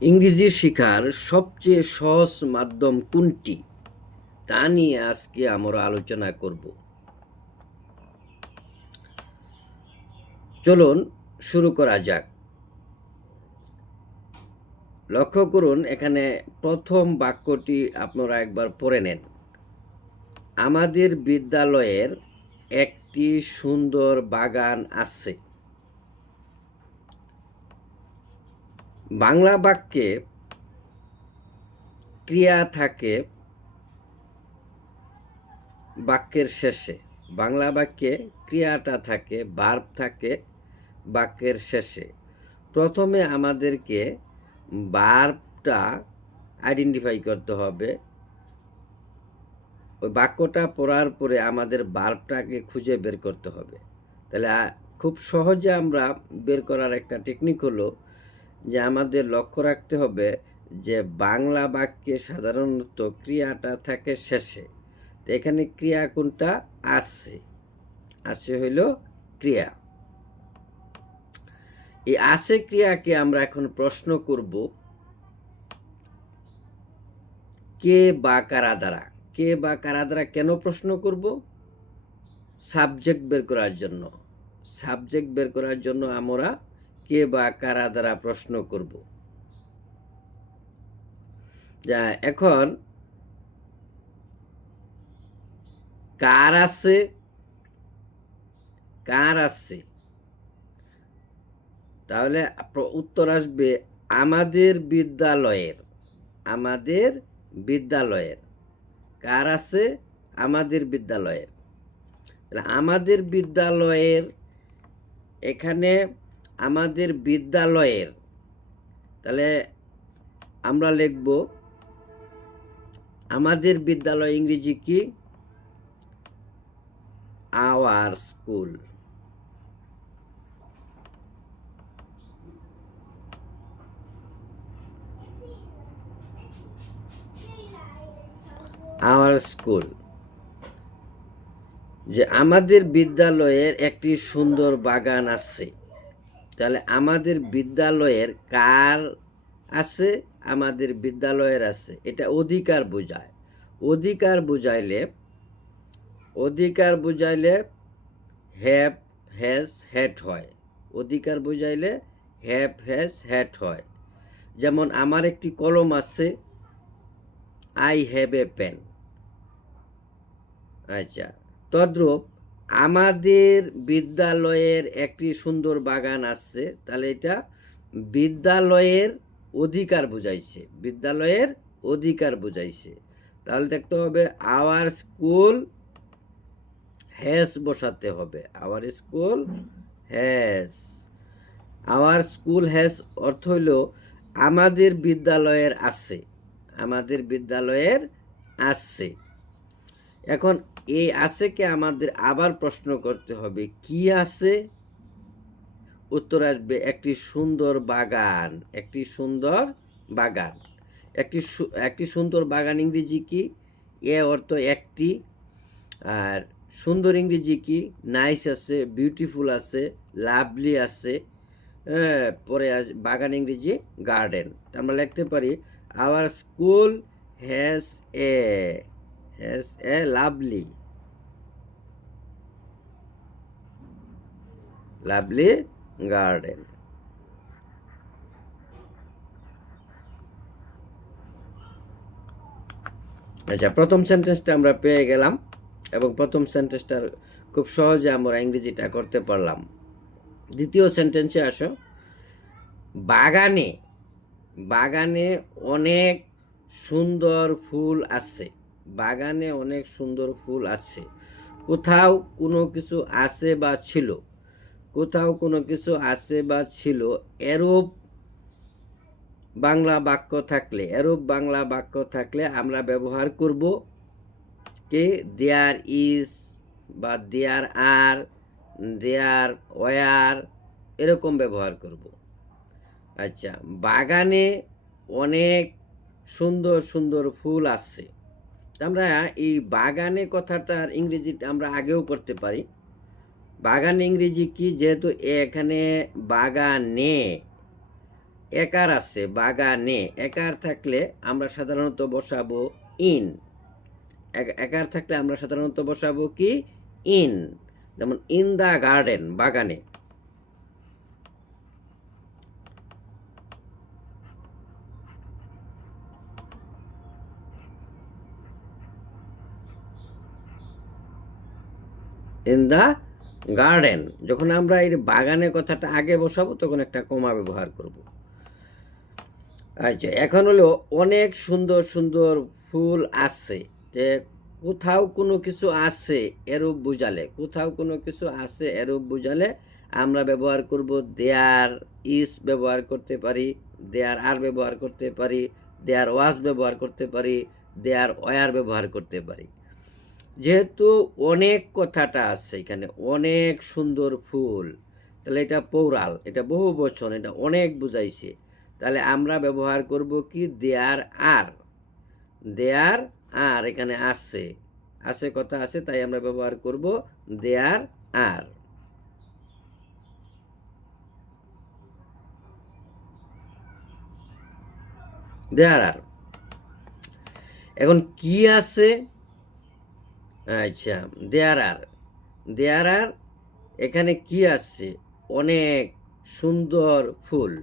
ইংরেজি শেখার সবচেয়ে সহজ মাধ্যম কোনটি তা নিয়ে আজকে আমরা আলোচনা করব। চলুন শুরু করা যাক। লক্ষ্য করুন, এখানে প্রথম বাক্যটি আপনারা একবার পড়ে নেন। আমাদের বিদ্যালয়ের একটি সুন্দর বাগান আছে। বাংলা বাক্যে ক্রিয়া থাকে বাক্যের শেষে। বাংলা বাক্যে ক্রিয়াটা থাকে, ভার্ব থাকে বাক্যের শেষে। প্রথমে আমাদেরকে ভার্বটা আইডেন্টিফাই করতে হবে। ওই বাক্যটা পড়ার পরে আমাদের ভার্বটাকে খুঁজে বের করতে হবে। তাহলে খুব সহজে আমরা বের করার একটা টেকনিক হলো যে আমাদের লক্ষ্য রাখতে হবে যে বাংলা বাক্যে সাধারণত ক্রিয়াটা থাকে শেষে। তো এখানে ক্রিয়া কোনটা? আছে। আছে হইল ক্রিয়া। এই আছে ক্রিয়াকে আমরা এখন প্রশ্ন করব কে বা কারা দ্বারা। কে বা কারা দ্বারা কেন প্রশ্ন করব? সাবজেক্ট বের করার জন্য। সাবজেক্ট বের করার জন্য আমরা কে বা কারা দ্বারা প্রশ্ন করব। যা এখন কার আছে, কার আছে, তাহলে উত্তর আসবে আমাদের বিদ্যালয়ের। আমাদের বিদ্যালয়ের। কার আছে? আমাদের বিদ্যালয়ের। আমাদের বিদ্যালয়ের, এখানে আমাদের বিদ্যালয়ের, তাহলে আমরা লিখব আমাদের বিদ্যালয় ইংরেজি কি? Our school. Our school. যে আমাদের বিদ্যালয়ের একটি সুন্দর বাগান আছে। তাহলে আমাদের বিদ্যালয়ের কার আছে? আমাদের বিদ্যালয়ের আছে। এটা অধিকার বোঝায়। অধিকার বুঝাইলে হ্যাভ হ্যাজ হ্যাড হয়। অধিকার বুঝাইলে হ্যাভ হ্যাজ হ্যাড হয়। যেমন আমার একটি কলম আছে, আই হ্যাভ এ পেন। আচ্ছা, তদ্রূপ আমাদের বিদ্যালয়ের একটি সুন্দর বাগান আছে। তাহলে এটা বিদ্যালয়ের অধিকার বুঝাইছে। বিদ্যালয়ের অধিকার বুঝাইছে। তাহলে দেখতে হবে আওয়ার স্কুল হ্যাজ বসাতে হবে। Our school has. Our school has অর্থ হইল আমাদের বিদ্যালয়ের আছে। আমাদের বিদ্যালয়ের আছে। এখন এই আছেকে আমাদের আবার প্রশ্ন করতে হবে কি আছে? উত্তর আসবে একটি সুন্দর বাগান। একটি সুন্দর বাগান। একটি সুন্দর বাগান ইংরেজি কি? এ অর্থ একটি। আর সুন্দর ইংরেজি কি? নাইস আছে, বিউটিফুল আছে, লাভলি আছে। পরে বাগান ইংরেজি গার্ডেন। আমরা লিখতে পারি our school has a lovely garden. আচ্ছা, প্রথম সেন্টেন্সটা আমরা পেয়ে গেলাম এবং প্রথম সেন্টেন্সটার খুব সহজে আমরা ইংরেজিটা করতে পারলাম। দ্বিতীয় সেন্টেন্সে আসো। বাগানে বাগানে অনেক সুন্দর ফুল আছে। বাগানে অনেক সুন্দর ফুল আছে। কোথাও কোনো কিছু আছে বা ছিল। কোথাও কোনো কিছু আছে বা ছিল এরূপ বাংলা বাক্য থাকলে আমরা ব্যবহার করব কে? দেয়ার ইজ বা দেয়ার আর, দেয়ার ওয়ার, এরকম ব্যবহার করব। আচ্ছা, বাগানে অনেক সুন্দর সুন্দর ফুল আছে। আমরা এই বাগানে কথাটার ইংরেজিটা আমরা আগেও করতে পারি। বাগান ইংরেজি কি? যেহেতু এখানে বাগানে একার আছে বাগানে, একার থাকলে আমরা সাধারণত বসাবো ইন। একার থাকলে আমরা সাধারণত বসাবো কি ইন, যেমন ইন দ্য গার্ডেন বাগানে। ইন দ্য গার্ডেন, যখন আমরা এই বাগানে কথাটা আগে বসাবো তখন একটা কমা ব্যবহার করব। আচ্ছা, এখন হলো অনেক সুন্দর সুন্দর ফুল আছে, যে কোথাও কোনো কিছু আছে এরূপ বুঝালে, কোথাও কোনো কিছু আছে এরূপ বুঝালে আমরা ব্যবহার করব দেয়ার ইজ ব্যবহার করতে পারি, দেয়ার আর ব্যবহার করতে পারি, দেয়ার ওয়াজ ব্যবহার করতে পারি, দেয়ার ওয়ার ব্যবহার করতে পারি। যেহেতু অনেক কথাটা আছে এখানে, অনেক সুন্দর ফুল, তাহলে এটা পৌরাল, এটা বহু বচন, এটা অনেক বুঝাইছে। তাহলে আমরা ব্যবহার করব কি দেয়ার আর, দেয়ার আর, এখানে আছে, আছে কথা আছে, তাই আমরা ব্যবহার করব দেয়ার আর। দেয়ার আর। এখন কি আছে? আচ্ছা, দেয়ার আর, দেয়ার আর, এখানে কি আছে? অনেক সুন্দর ফুল।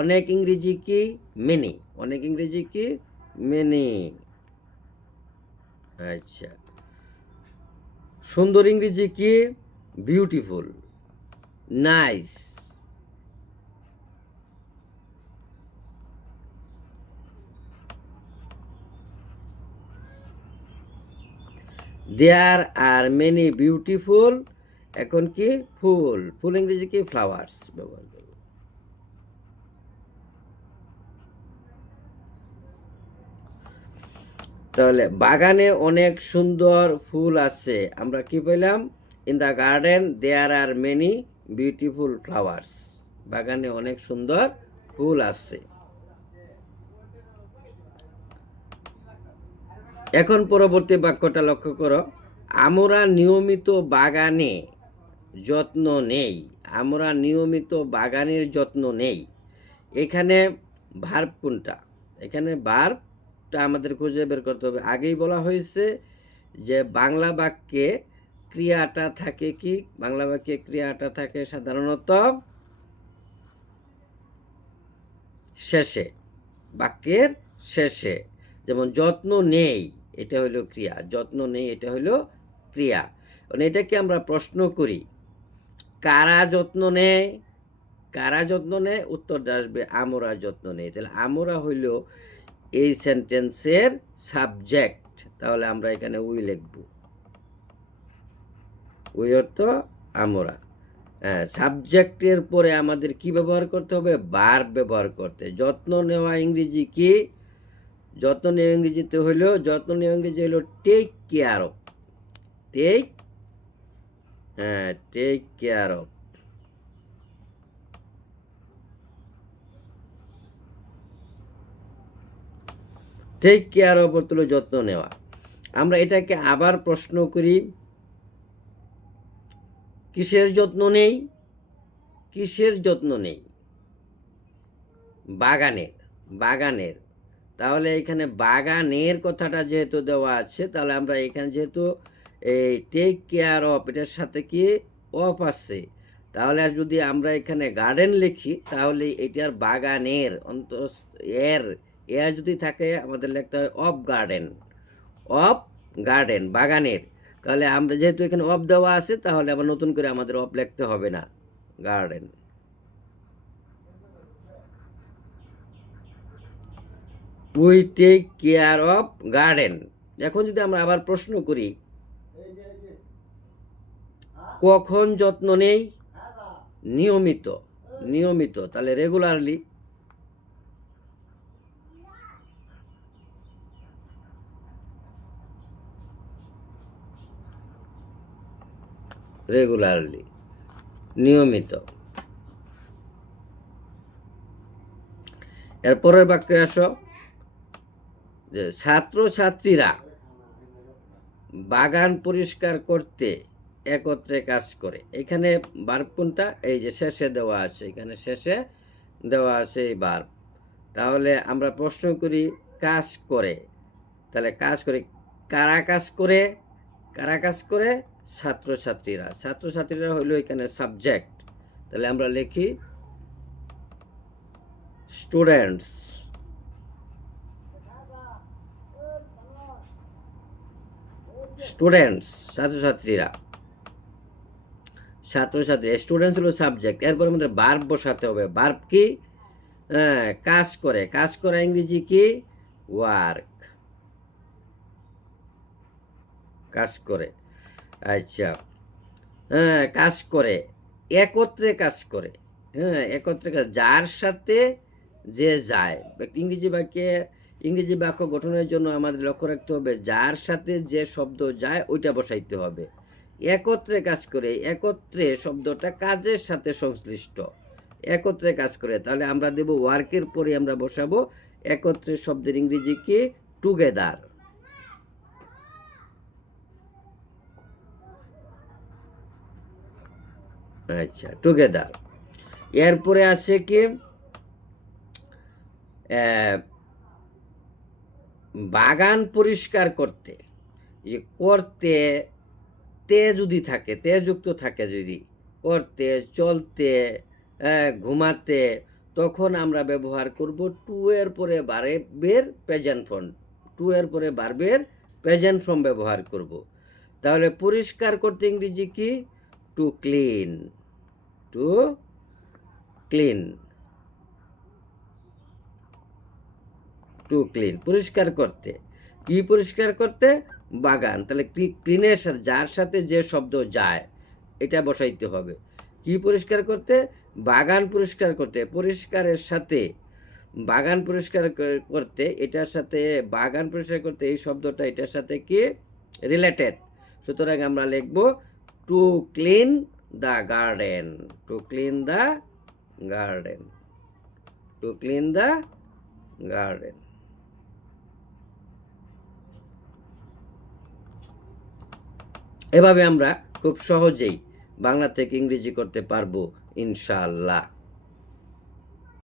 অনেক ইংরেজি কি মেনি, অনেক ইংরেজি কি মেনি। আচ্ছা, সুন্দর ইংরেজি কি beautiful, nice. There are many beautiful, এখন কি ফুল, ফুল ইংরেজি কি ফ্লাওয়ার্স ব্যবহার করব। তাহলে বাগানে অনেক সুন্দর ফুল আছে, আমরা কি পেলাম? In the garden there are many beautiful flowers, বাগানে অনেক সুন্দর ফুল আছে। এখন পরবর্তী বাক্যটা লক্ষ্য করো, আমরা নিয়মিত বাগানে যত্ন নেই, আমরা নিয়মিত বাগানের যত্ন নেই। এখানে ভার্ব কোনটা? এখানে ভার্বটা আমাদের খুঁজে বের করতে হবে। আগেই বলা হয়েছে যে বাংলা বাক্যে ক্রিয়াটা থাকে কি, বাংলা বাক্যে ক্রিয়াটা থাকে সাধারণত শেষে, বাক্যের শেষে। যেমন যত্ন নেই, এটা হলো ক্রিয়া, যত্ন নেই এটা হলো ক্রিয়া। মানে এটাকে আমরা প্রশ্ন করি, কারা যত্ন নেয়? কারা যত্ন নেয়? উত্তরটা আসবে আমরা যত্ন নেই। তাহলে আমরা হইল এই সেন্টেন্সের সাবজেক্ট, তাহলে আমরা এখানে উই লিখব। উই অর্থ আমরা। সাবজেক্টের পরে আমাদের কি ব্যবহার করতে হবে? ভার্ব ব্যবহার করতে। যত্ন নেওয়া ইংরেজি কি? যত্ন নেওয়া ইংরেজিতে হইল, যত্ন নেওয়া ইংরেজি হইল take care of. Take, take care of. Take care of অর্থ হলো যত্ন নেওয়া। আমরা এটাকে আবার প্রশ্ন করি, কিসের যত্ন নেই? কিসের যত্ন নেই? বাগানের, বাগানের। তাহলে এখানে বাগানের কথাটা যেহেতু দেওয়া আছে, তাহলে আমরা এখানে যেহেতু এই টেক কেয়ার অফ এটার সাথে কি অফ আছে, তাহলে আর যদি আমরা এখানে গার্ডেন লিখি তাহলে এটার বাগানের অন্ত এর এর যদি থাকে আমাদের লিখতে হয় অফ গার্ডেন, অফ গার্ডেন বাগানের। তাহলে আমরা যেহেতু এখানে অফ দেওয়া আছে, তাহলে আবার নতুন করে আমাদের অফ লিখতে হবে না, garden. We take care of garden. এখন যদি আমরা আবার প্রশ্ন করি, কখন যত্ন নেই? নিয়মিত, নিয়মিত। তাহলে রেগুলারলি, রেগুলারলি, নিয়মিত। এরপরের বাক্যে আসো, যে ছাত্রছাত্রীরা বাগান পরিষ্কার করতে একত্রে কাজ করে। এখানে ভার্ব কোনটা? এই যে শেষে দেওয়া আছে, এখানে শেষে দেওয়া আছে এই ভার্ব। তাহলে আমরা প্রশ্ন করি কাজ করে, তাহলে কাজ করে কারা কাজ করে? কারা কাজ করে? ছাত্রছাত্রীরা। ছাত্রছাত্রীরা হইল এখানে সাবজেক্ট। তাহলে আমরা লিখি স্টুডেন্টস। স্টুডেন্টস ছাত্রছাত্রীরা, ছাত্রছাত্রী। স্টুডেন্টস হলো সাবজেক্ট, এরপর আমাদের ভার্ব বসাতে হবে। ভার্ব কি? হ্যাঁ, কাজ করে। কাজ করা ইংরেজি কি? ওয়ার্ক। কাজ করে। আচ্ছা, হ্যাঁ, কাজ করে, একত্রে কাজ করে। হ্যাঁ, একত্রে কাজ, যার সাথে যে যায়। ইংরেজি বাক্য গঠনের জন্য আমাদের লক্ষ্য রাখতে হবে যার সাথে যে শব্দ যায় ওইটা বসাইতে হবে। একত্রে কাজ করে, একত্রে শব্দটা কাজের সাথে সংশ্লিষ্ট। একত্রে কাজ করে, তাহলে আমরা দেব ওয়ার্কের পরে আমরা বসাবো একত্রে শব্দের ইংরেজি কি? টুগেদার। আচ্ছা, টুগেদার। এরপরে আছে কি? বাগান পরিষ্কার করতে। যে করতে তে যদি থাকে, তে যুক্ত থাকে, যদি করতে, চলতে, ঘুমাতে, তখন আমরা ব্যবহার করব টু এর পরে ভার্বের প্রেজেন্ট ফর্ম। টু এর পরে ভার্বের প্রেজেন্ট ফর্ম ব্যবহার করব। তাহলে পরিষ্কার করতে ইংরেজি কি? To clean. To clean. To clean, পরিষ্কার করতে। কি পরিষ্কার করতে? বাগান। তাহলে ক্লিনের সাথে যার সাথে যে শব্দ যায় এটা বসাইতে হবে। কি পরিষ্কার করতে? বাগান পরিষ্কার করতে। পরিষ্কারের সাথে বাগান পরিষ্কার করতে, এটার সাথে বাগান পরিষ্কার করতে এই শব্দটা এটার সাথে কি? রিলেটেড। সুতরাং আমরা লিখব to clean the garden. To clean the garden. To clean the garden. এভাবে আমরা খুব সহজেই বাংলা থেকে ইংরেজি করতে পারবো ইনশাআল্লাহ।